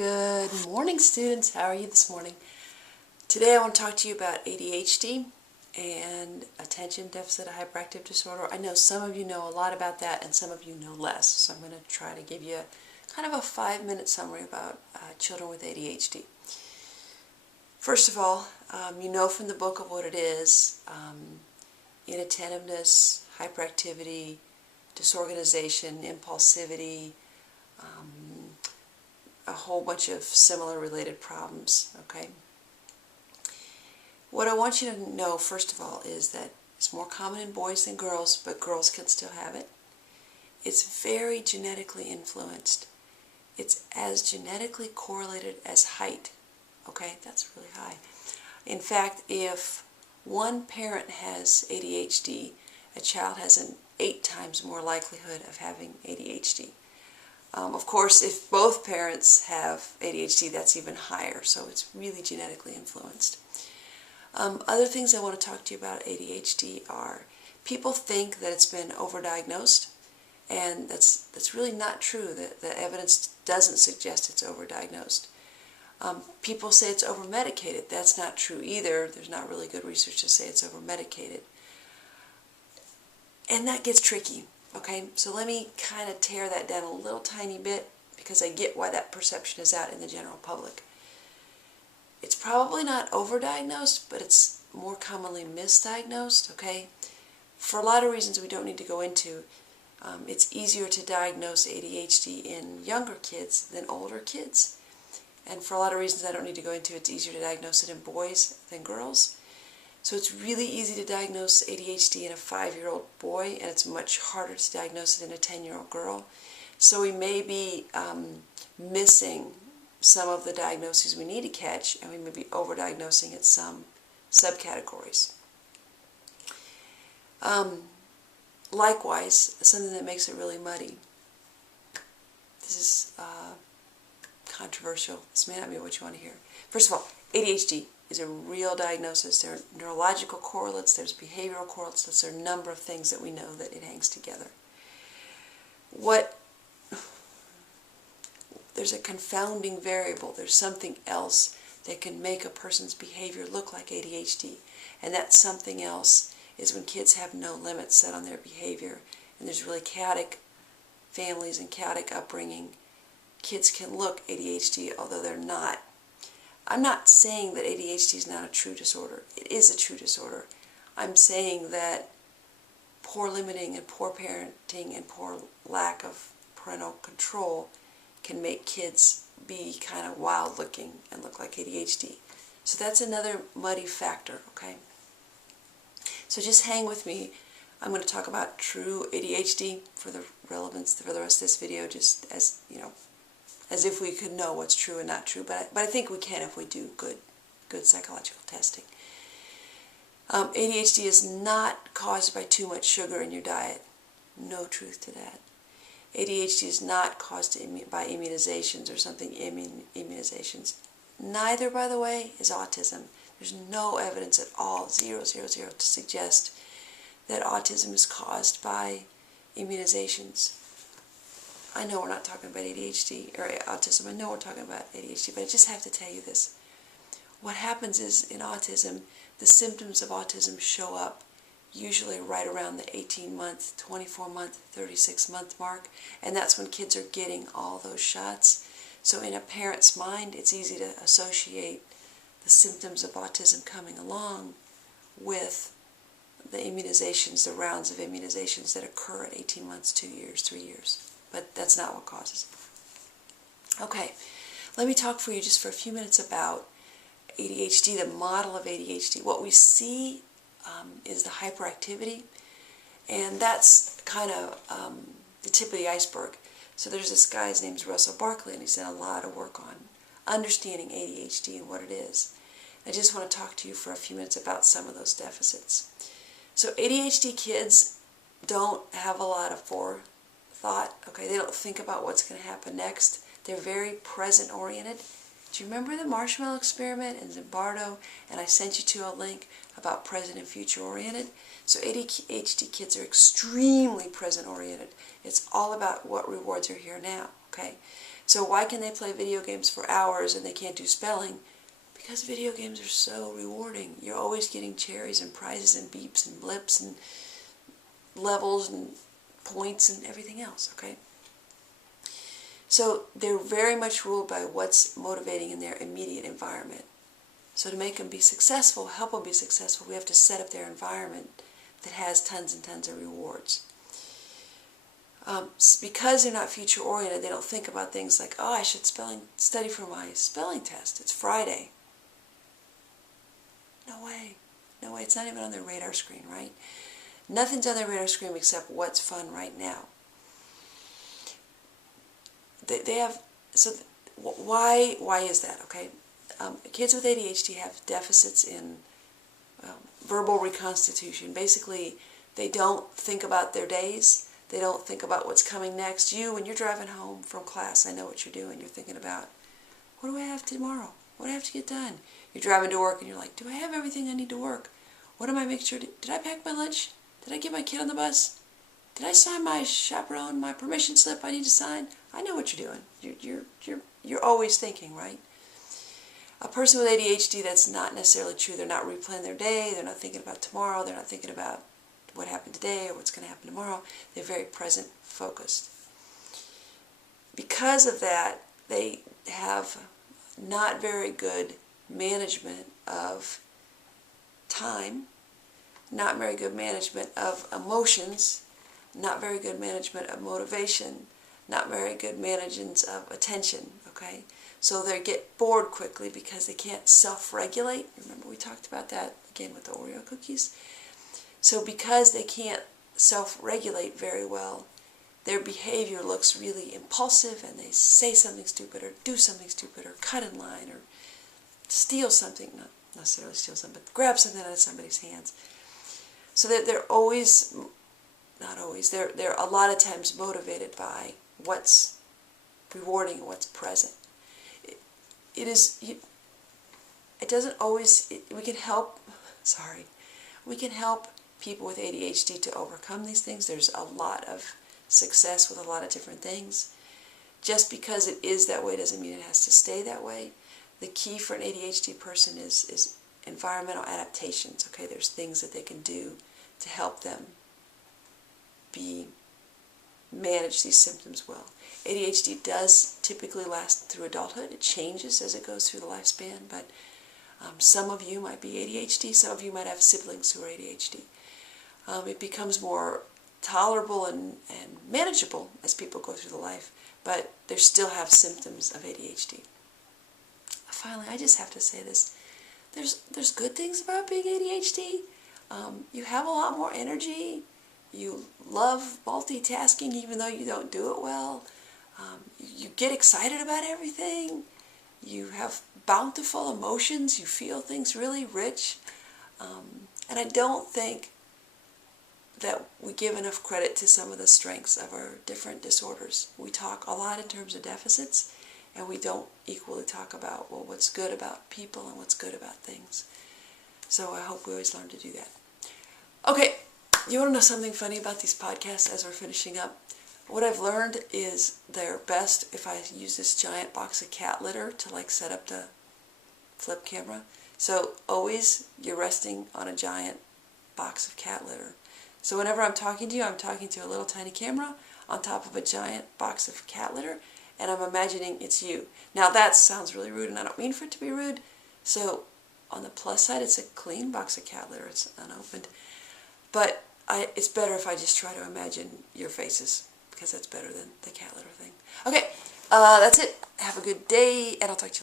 Good morning, students. How are you this morning? Today I want to talk to you about ADHD and attention deficit hyperactive disorder. I know some of you know a lot about that and some of you know less, so I'm going to try to give you kind of a 5-minute summary about children with ADHD. First of all, you know from the book of what it is: inattentiveness, hyperactivity, disorganization, impulsivity, a whole bunch of similar related problems, okay? What I want you to know, first of all, is that it's more common in boys than girls, but girls can still have it. It's very genetically influenced. It's as genetically correlated as height, okay? That's really high. In fact, if one parent has ADHD, a child has an 8 times more likelihood of having ADHD. Of course, if both parents have ADHD, that's even higher, so it's really genetically influenced. Other things I want to talk to you about ADHD are, people think that it's been overdiagnosed, and that's really not true. The evidence doesn't suggest it's overdiagnosed. People say it's overmedicated. That's not true either. There's not really good research to say it's overmedicated. And that gets tricky. Okay, so let me kind of tear that down a little tiny bit, because I get why that perception is out in the general public. It's probably not overdiagnosed, but it's more commonly misdiagnosed, okay? For a lot of reasons we don't need to go into. It's easier to diagnose ADHD in younger kids than older kids. And for a lot of reasons I don't need to go into, it's easier to diagnose it in boys than girls. So it's really easy to diagnose ADHD in a 5-year-old boy, and it's much harder to diagnose it in a 10-year-old girl. So we may be missing some of the diagnoses we need to catch, and we may be overdiagnosing at some subcategories. Likewise, something that makes it really muddy. This is controversial. This may not be what you want to hear. First of all, ADHD is a real diagnosis. There are neurological correlates, there's behavioral correlates, there's a number of things that we know that it hangs together. There's a confounding variable. There's something else that can make a person's behavior look like ADHD. And that something else is when kids have no limits set on their behavior, and there's really chaotic families and chaotic upbringing. Kids can look ADHD, although they're not. I'm not saying that ADHD is not a true disorder. It is a true disorder. I'm saying that poor limiting and poor parenting and poor lack of parental control can make kids be kind of wild looking and look like ADHD. So that's another muddy factor, okay? So just hang with me. I'm going to talk about true ADHD for the relevance for the rest of this video, just as, you know, as if we could know what's true and not true, but I think we can if we do good psychological testing. ADHD is not caused by too much sugar in your diet. No truth to that. ADHD is not caused by immunizations or something immunizations. Neither, by the way, is autism. There's no evidence at all, 0, 0, 0, to suggest that autism is caused by immunizations. I know we're not talking about ADHD or autism. I know we're talking about ADHD, but I just have to tell you this. What happens is, in autism, the symptoms of autism show up usually right around the 18-month, 24-month, 36-month mark, and that's when kids are getting all those shots. So in a parent's mind, it's easy to associate the symptoms of autism coming along with the immunizations, the rounds of immunizations that occur at 18 months, 2 years, 3 years. But that's not what causes it. Okay, let me talk for you just for a few minutes about ADHD, the model of ADHD. What we see is the hyperactivity, and that's kind of the tip of the iceberg. So there's this guy, his name's Russell Barkley, and he's done a lot of work on understanding ADHD and what it is. I just want to talk to you for a few minutes about some of those deficits. So ADHD kids don't have a lot of forethought, okay? They don't think about what's going to happen next. They're very present-oriented. Do you remember the marshmallow experiment in Zimbardo? And I sent you to a link about present and future-oriented. So ADHD kids are extremely present-oriented. It's all about what rewards are here now, okay? So why can they play video games for hours and they can't do spelling? Because video games are so rewarding. You're always getting cherries and prizes and beeps and blips and levels and points and everything else, okay? So they're very much ruled by what's motivating in their immediate environment. So to make them be successful, help them be successful, we have to set up their environment that has tons and tons of rewards. Because they're not future-oriented, they don't think about things like, oh, I should study for my spelling test. It's Friday. No way. No way. It's not even on their radar screen, right? Nothing's on their radar screen except what's fun right now. They have, so why is that, okay? Kids with ADHD have deficits in verbal reconstitution. Basically, they don't think about their days. They don't think about what's coming next. You, when you're driving home from class, I know what you're doing. You're thinking about, what do I have tomorrow? What do I have to get done? You're driving to work and you're like, do I have everything I need to work? What am I making sure did I pack my lunch? Did I get my kid on the bus? Did I sign my chaperone, my permission slip I need to sign? I know what you're doing. You're always thinking, right? A person with ADHD, that's not necessarily true. They're not replanning their day. They're not thinking about tomorrow. They're not thinking about what happened today or what's going to happen tomorrow. They're very present focused. Because of that, they have not very good management of time, not very good management of emotions, not very good management of motivation, not very good management of attention, okay? So they get bored quickly because they can't self-regulate. Remember we talked about that again with the Oreo cookies? So because they can't self-regulate very well, their behavior looks really impulsive and they say something stupid or do something stupid or cut in line or steal something, not necessarily steal something, but grab something out of somebody's hands. So that they're always, not always, they're a lot of times motivated by what's rewarding and what's present. It doesn't always, we can help people with ADHD to overcome these things. There's a lot of success with a lot of different things. Just because it is that way doesn't mean it has to stay that way. The key for an ADHD person is environmental adaptations. Okay, there's things that they can do to help them manage these symptoms well. ADHD does typically last through adulthood. It changes as it goes through the lifespan, but some of you might be ADHD, some of you might have siblings who are ADHD. It becomes more tolerable and manageable as people go through the life, but they still have symptoms of ADHD. Finally, I just have to say this. There's good things about being ADHD. You have a lot more energy. You love multitasking even though you don't do it well. You get excited about everything. You have bountiful emotions. You feel things really rich. And I don't think that we give enough credit to some of the strengths of our different disorders. We talk a lot in terms of deficits, and we don't equally talk about, well, what's good about people and what's good about things. So I hope we always learn to do that. Okay, you want to know something funny about these podcasts as we're finishing up? What I've learned is they're best if I use this giant box of cat litter to set up the flip camera. So always you're resting on a giant box of cat litter. So whenever I'm talking to you, I'm talking to a little tiny camera on top of a giant box of cat litter, and I'm imagining it's you. Now that sounds really rude, and I don't mean for it to be rude. So on the plus side, it's a clean box of cat litter. It's unopened. But it's better if I just try to imagine your faces, because that's better than the cat litter thing. Okay, that's it. Have a good day, and I'll talk to you later.